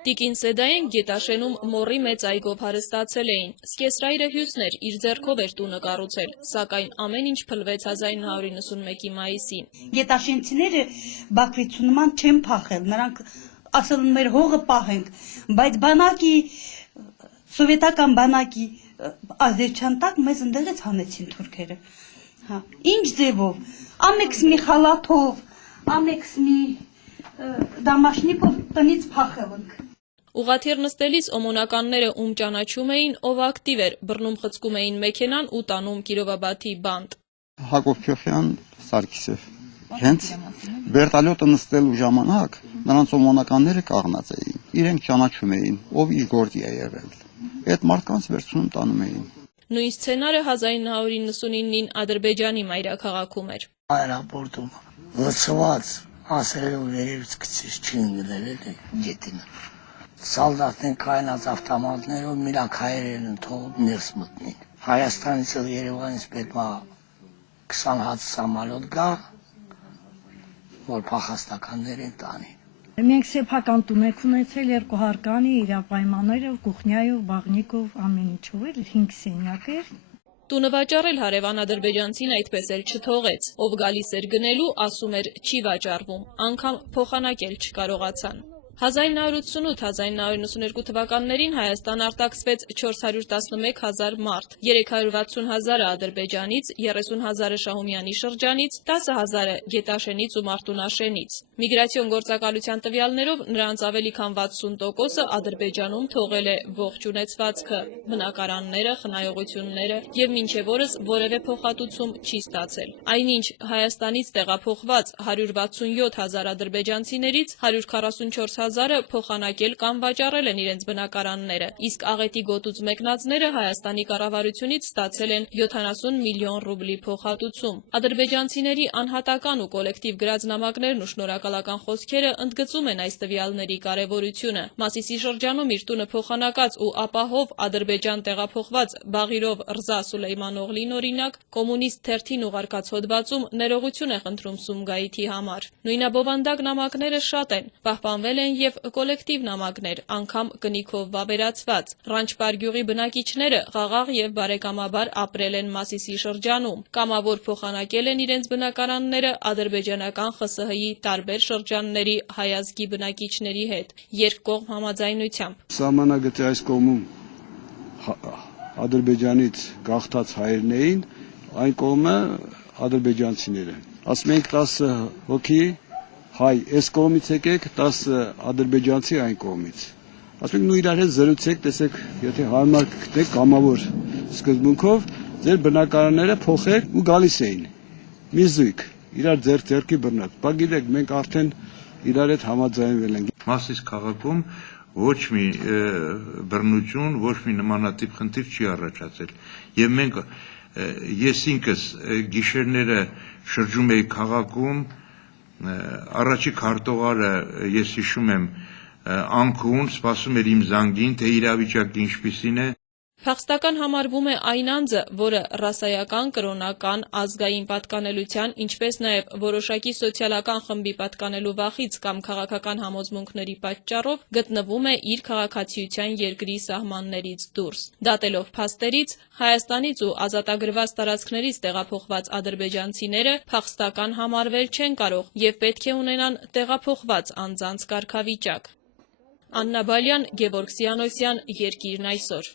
Տիկին Սեդային Գետաշենում մոռի մեծ այգով հարստացել էին։ Սկեսրայրը հյուսներ իր ձեռքով էր տունը կառուցել, սակայն ամեն ինչ փլվեց 1991-ի մայիսին։ Գետաշենցիները Բաքվից նման չեն փախել, նրանք ասել են մեր հողը պահենք, բայց բանակի սովետական բանակի ազդեցության տակ մեզ ընդեղից հանեցին թուրքերը։ Ինչ ձևով, ամեքս մի խալաթով, ամեքս մի դամաշնիկով տնից փախել ենք։ Ուղղաթիռ նստելիս օմոնականները ում ճանաչում էին, ով ակտիվ էր, բռնում խցկում էին մեքենան ու տանում Կիրովաբադի բանտ։ Հակոբ Քյոխյան, Սարգիսև։ Հենց վերտալյոտը նստելու ժամանակ նրանց օմոնականները կաղնած էին։ Իրենք ճանաչում էին, ով իր գործի է եղել։ Այդ մարդկանց վերցնում տանում էին։ Նույն սցենարը 1999-ին Ադրբեջանի մայրաքաղաքում էր։ Այրապորտում լցված ասերով վերևից գցից չին գնել գետին։ Սալդատներ կայնած ավտոմատներով միլակայերն են թողում ներս մտնին։ Հայաստանից ու Երևանից պետք է 20 հատ սամալոտ գա, որ փախստականներին տանի։ Մենք սեփական տուն ենք ունեցել 2 հարկանի իր պայմաններով, կուխնյայով, բաղնիկով, ամեն ինչով էր, 5 սենյակ էր։ Տունը վաճառել հարևան ադրբեջանցին այդպես էլ չթողեց։ Ով գալիս էր գնելու, ասում էր չի վաճառվում, անգամ փոխանակել չկարողացան։ 1988-1992 թվականներին Հայաստան արտաքսվեց 411 հազար մարդ, 360 հազարը Ադրբեջանից, 30 հազարը Շահումյանի շրջանից, 10 հազարը Գետաշենից ու Մարտունաշենից։ Միգրացիոն գործակալության տվյալներով նրանց ավելի քան 60%-ը Ադրբեջանում թողել է ողջ ունեցվածքը, բնակարանները, խնայողությունները եւ մինչեւ օրս որևէ փոխհատուցում չի ստացել։ Այնինչ Հայաստանից տեղափոխված 167 հազար ադրբեջանցիներից 144 հազարը փոխանակել կամ վաճառել են իրենց բնակարանները, իսկ աղետի գոտուց մեկնածները Հայաստանի կառավարությունից ստացել են 70 միլիոն ռուբլի փոխհատուցում։ Ադրբեջանցիների անհատական ու կոլեկտիվ գրած նամակներն ու շնորհակալական խոսքերը ընդգծում են այս տվյալների կարևորությունը։ Մասիսի շրջանում իր տունը փոխանակած ու ապահով Ադրբեջան տեղափոխված Բաղիրով Ռզա Սուլեյմանօղլին օրինակ կոմունիստ թերթին ուղարկած հոդվածում ներողություն է խնդրում Սումգայիթի համար։ Նույնաբովանդակ նամակները շատ են, պահպանվել են եւ կոլեկտիվ նամակներ, անգամ կնիքով վավերացված։ Ռանչպար գյուղի բնակիչները ղաղաղ եւ բարեկամաբար ապրել են Մասիսի շրջանում։ Կամավոր փոխանակել են իրենց բնակարանները ադրբեջանական ԽՍՀ-ի տարբեր շրջանների հայազգի բնակիչների հետ, երկկողմ համաձայնությամբ։ Սահմանագծի այս կողմում Ադրբեջանից գաղթած հայերն էին, այն կողմը ադրբեջանցիները։ Ասում ենք 10 հոգի հայ այս կողմից եկեք, 10 ադրբեջանցի այն կողմից։ Ասում ենք նույն իրար հետ զրուցեք, տեսեք, եթե հարմար գտնեք կամավոր սկզբունքով, ձեր բնակարանները փոխեք ու գալիս էին։ Մի զույգ, իրար ձեռքի բռնած։ Բա գիտեք, մենք արդեն իրար հետ համաձայնվել ենք։ Մասիս քաղաքում ոչ մի բռնություն, ոչ մի նմանատիպ խնդիր չի առաջացել։ Եվ մենք ես ինքս գիշերները շրջում էի քաղաքում, առաջի քարտուղարը ես հիշում եմ անքուն սպասում էր իմ զանգին, թե իրավիճակը ինչպիսին է։ Փախստական համարվում է այն անձը, որը ռասայական, կրոնական, ազգային պատկանելության, ինչպես նաև որոշակի սոցիալական խմբի պատկանելու վախից կամ քաղաքական համոզմունքների պատճառով գտնվում է իր քաղաքացիության երկրի սահմաններից դուրս։ Դատելով փաստերից, Հայաստանից ու ազատագրված տարածքներից տեղափոխված ադրբեջանցիները փախստական համարվել չեն կարող եւ պետք է ունենան տեղափոխված անձանց կարգավիճակ։ Աննա Բալյան, Գևորգ Սիանոսյան, Երկիրն այսօր։